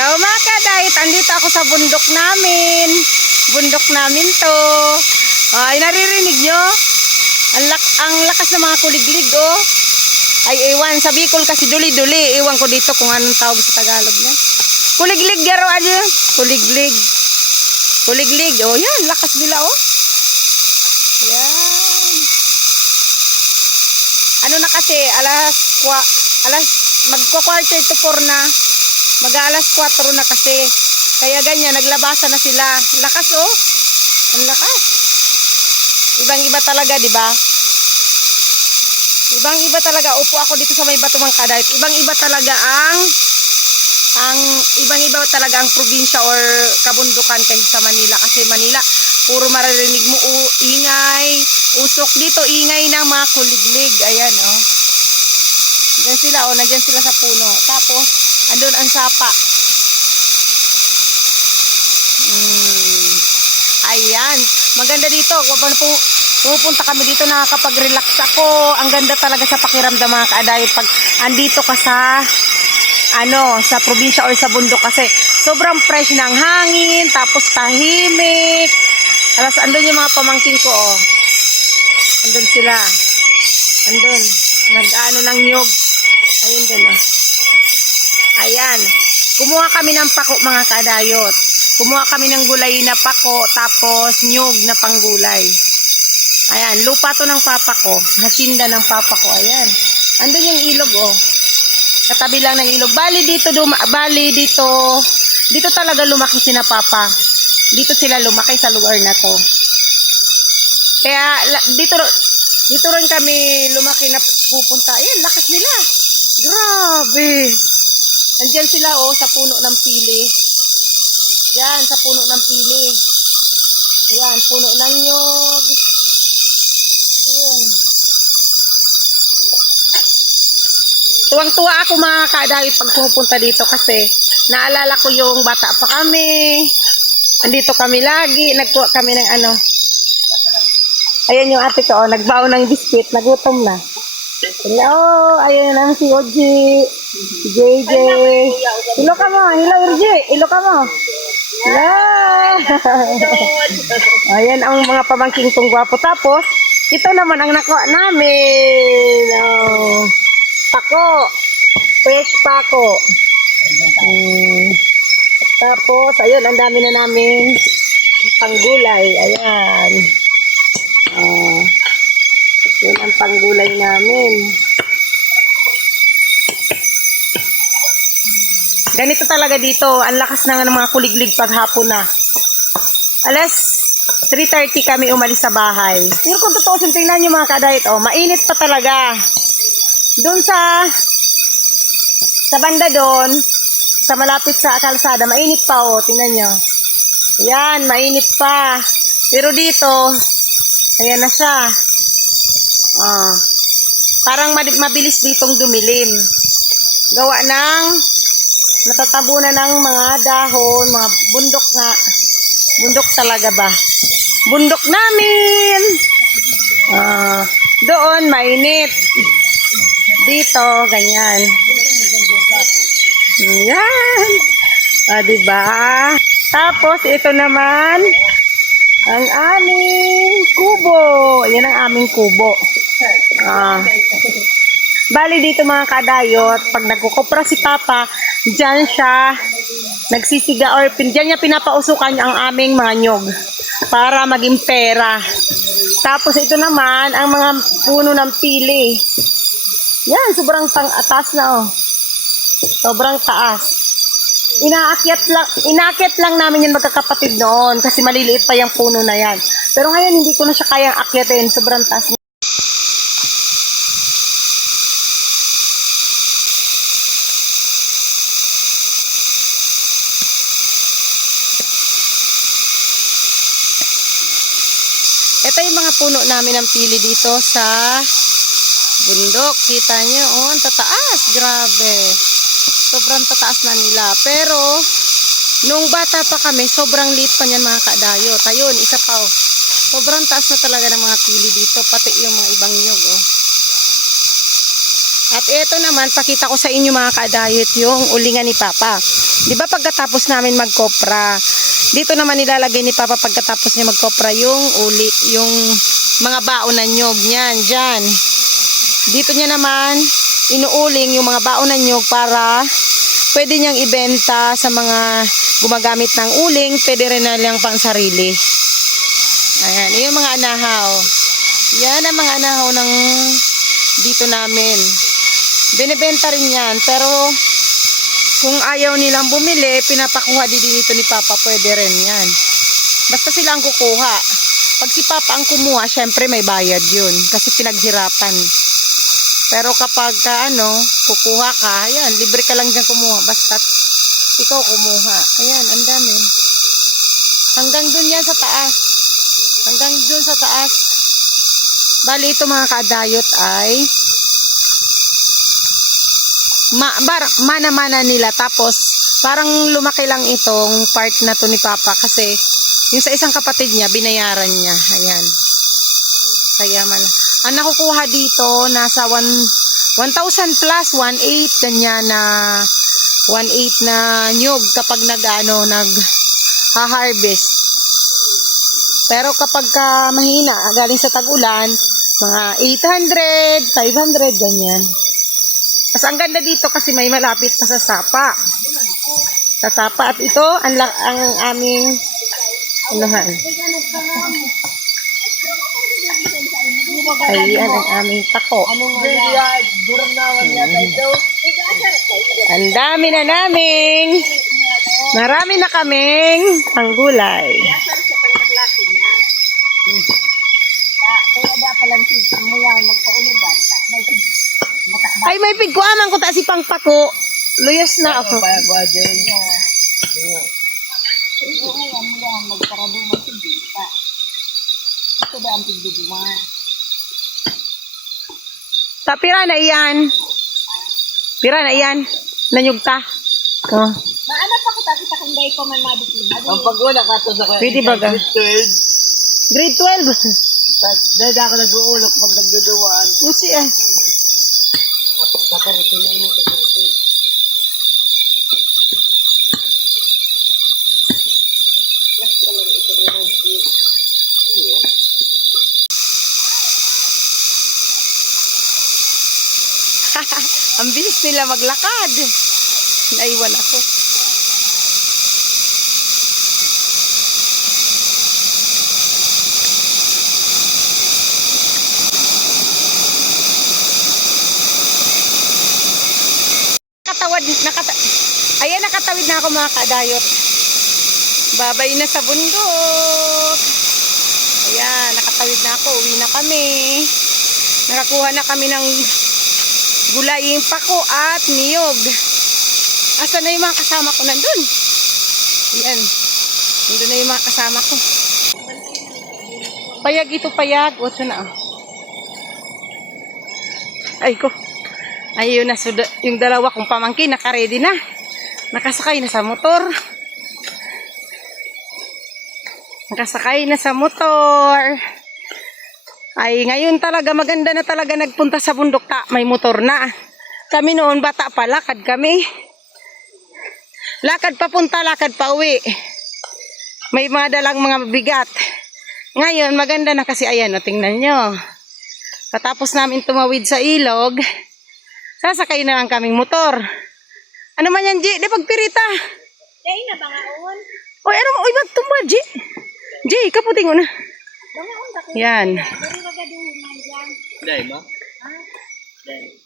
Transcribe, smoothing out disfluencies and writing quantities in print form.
Hello mga kadayit, andito ako sa bundok namin. Bundok namin to. Ay, naririnig nyo? Ang lakas ng mga kuliglig, oh. Ay, ewan, sa Bicol kasi duli-duli. Ewan ko dito kung anong tawag sa Tagalog niya. Kuliglig, garo aja. Kuliglig. Kuliglig, oh yan, lakas nila, oh. Yan. Ano na kasi, magko-quarter to 4 na. Mag-alas 4 na kasi. Kaya ganyan, naglabasan na sila. Lakas, oh. Ang lakas. Ibang-iba talaga, di ba? Ibang-iba talaga. Upo ako dito sa may bato mga kadayit. Ibang-iba talaga ibang-iba talaga ang probinsya or kabundukan kaysa sa Manila. Kasi Manila, puro maririnig mo ingay, usok. Dito, ingay ng mga kuliglig. Ayan, oh. Diyan sila, oh. Nandiyan sila sa puno. Tapos, andun ang sapa. Ayan. Maganda dito. Pupunta kami dito, nakakapag-relax ako. Ang ganda talaga sa pakiramdam mga kaadayit pag andito ka sa sa probinsya or sa bundok kasi sobrang fresh ng hangin, tapos tahimik. Alas, andun yung mga pamangkin ko, oh. Andun sila. Andun. Nag-ano ng nyog. Ayun dun, oh. Ayan. Kumuha kami ng pako mga kadayot. Kumuha kami ng gulay na pako, tapos nyog na panggulay. Ayan, lupa to ng papa ko. Hasinda ng papa ko. Ayan. Andun yung ilog, oh. Katabi lang ng ilog. Dito talaga lumaki sina papa. Dito sila lumaki sa lugar na to. Kaya dito rin kami lumaki na pupunta. Ayan, lakas nila. Grabe. Andiyan sila, oh, sa puno ng pili. Diyan, sa puno ng pili. Ayan, puno ng nyog. Ayan. Tuwang-tuwa ako mga kadayit pag pupunta dito kasi naalala ko yung bata pa kami. Andito kami lagi. Nagkuha kami ng ano. Ayan yung ate ko, oh, nagbaon ng biscuit. Nagutom na. Hello, ayan na si Oji. Si JJ. Ilo ka mo. Hello, Oji. Ilo ka mo. Hello. Ayan ang mga pamangking kong gwapo. Tapos, ito naman ang nakuha namin. Oh. Pako. Fresh pako. Tapos, ayun, ang dami na namin panggulay. Ayan. Yun ang panggulay namin. Ganito talaga dito. Ang lakas na ng mga kuliglig paghapon na. Alas 3:30 kami umalis sa bahay. Pero kung totoo, tingnan nyo mga kadayit, oh, mainit pa talaga. Doon sa banda doon, sa malapit sa kalsada, mainit pa, oh, tingnan nyo. Yan, mainit pa. Pero dito, ayan na siya. Parang mabilis ditong dumilim. Gawa ng natatabunan ng mga dahon, mga bundok nga. Bundok talaga ba? Bundok namin! Doon, mainit. Dito, ganyan. Yan. Diba? Tapos, ito naman, ang aming kubo. Yan ang aming kubo. Bali dito mga kadayot, pag nagkukopra si Papa, dyan siya nagsisiga or dyan niya pinapausukan ang aming mga nyog para maging pera. Tapos ito naman, ang mga puno ng pili. Yan, sobrang taas na, oh. Sobrang taas. Inaakyat lang namin yan magkakapatid noon kasi maliliit pa yung puno na yan. Pero ngayon hindi ko na siya kayang akyatin. Sobrang taas. Ito yung mga puno namin ng pili dito sa bundok. Kita nyo, oh, ang tataas. Grabe. Sobrang tataas na nila. Pero, nung bata pa kami, sobrang liit pa niyan mga kadayot. Ayun, isa pa, oh. Sobrang taas na talaga ng mga pili dito. Pati yung mga ibang nyog, oh. At ito naman, pakita ko sa inyo mga kadayot yung ulingan ni Papa. Di ba pagkatapos namin magkopra, dito naman nilalagay ni Papa pagkatapos niya magkopra yung uli, yung mga baon ng nyog niyan, dyan. Dito niya naman inuuling yung mga baon ng nyog para pwede niyang ibenta sa mga gumagamit ng uling, pwede rin na lang pang sarili. Ayan, yung mga anahaw. Yan ang mga anahaw ng dito namin. Binibenta rin yan, pero kung ayaw nilang bumili, pinapakuha din dito ni Papa, pwede rin yan. Basta sila ang kukuha. Pag si Papa ang kumuha, syempre may bayad yun, kasi pinaghirapan. Pero kapag kukuha ka, ayan, libre ka lang dyan kumuha, basta ikaw kumuha. Ayan, ang dami. Hanggang dun yan sa taas. Hanggang dun sa taas. Bali ito mga kadayot ay mana-mana nila. Tapos parang lumaki lang itong part na to ni Papa kasi yung sa isang kapatid niya, binayaran niya. Ayan. Kaya ang nakukuha dito nasa 1,000 plus, 1,800 ganyan na 1,800 na nyug kapag nag-harvest. Pero kapag mahina, galing sa tag-ulan, mga 800, 500, ganyan. Kasi ang ganda dito kasi may malapit pa sa sapa. Sa sapa. At ito, ang aming anuhan. Ayan ang aming tako. Ang dami na naming. Marami na kaming panggulay. Ay, may pigkuaman ko ta si Pangpako. Luyos na ako. Pira na iyan. Pira na iyan. Nanyugta. Oh. Maano pa kita kung day ko man mabit. Ang pagwala ka to sa kuya. Pwede ba ga? Grade 12. Dahil ako nag-uulok pag nagduduwaan. Usi ah. Kakarito na yun. Ang bilis nila maglakad. Naiwan ako. Ayan, nakatawid na ako mga kadayot. Babay na sa bundok. Ayan, nakatawid na ako. Uwi na kami. Nakakuha na kami ng gulaing pako at niyog. Asan na yung mga kasama ko? Nandun. Ayan. Nandun na yung mga kasama ko. Payag ito, payag. What's na? Ay ko. Ayun na, yung dalawa kong pamangkin, naka-ready na. Nakasakay na sa motor. Nakasakay na sa motor. Ay, ngayon talaga, maganda na talaga nagpunta sa bundok. May motor na. Kami noon, bata pa, lakad kami. Lakad papunta, lakad pa uwi. May mga dalang mga bigat. Ngayon, maganda na kasi, ayan, tingnan nyo. Katapos namin tumawid sa ilog, sasakay na lang kaming motor. Ano man yan, G? Di pagpirita. Day na bangaon. Oy, ano mo? Oy, magtumba, G. G, kaputing mo na. Bangaon ba ko? Yan. Dari magaduhon man diyan. Dahil ba? Ha? Dahil.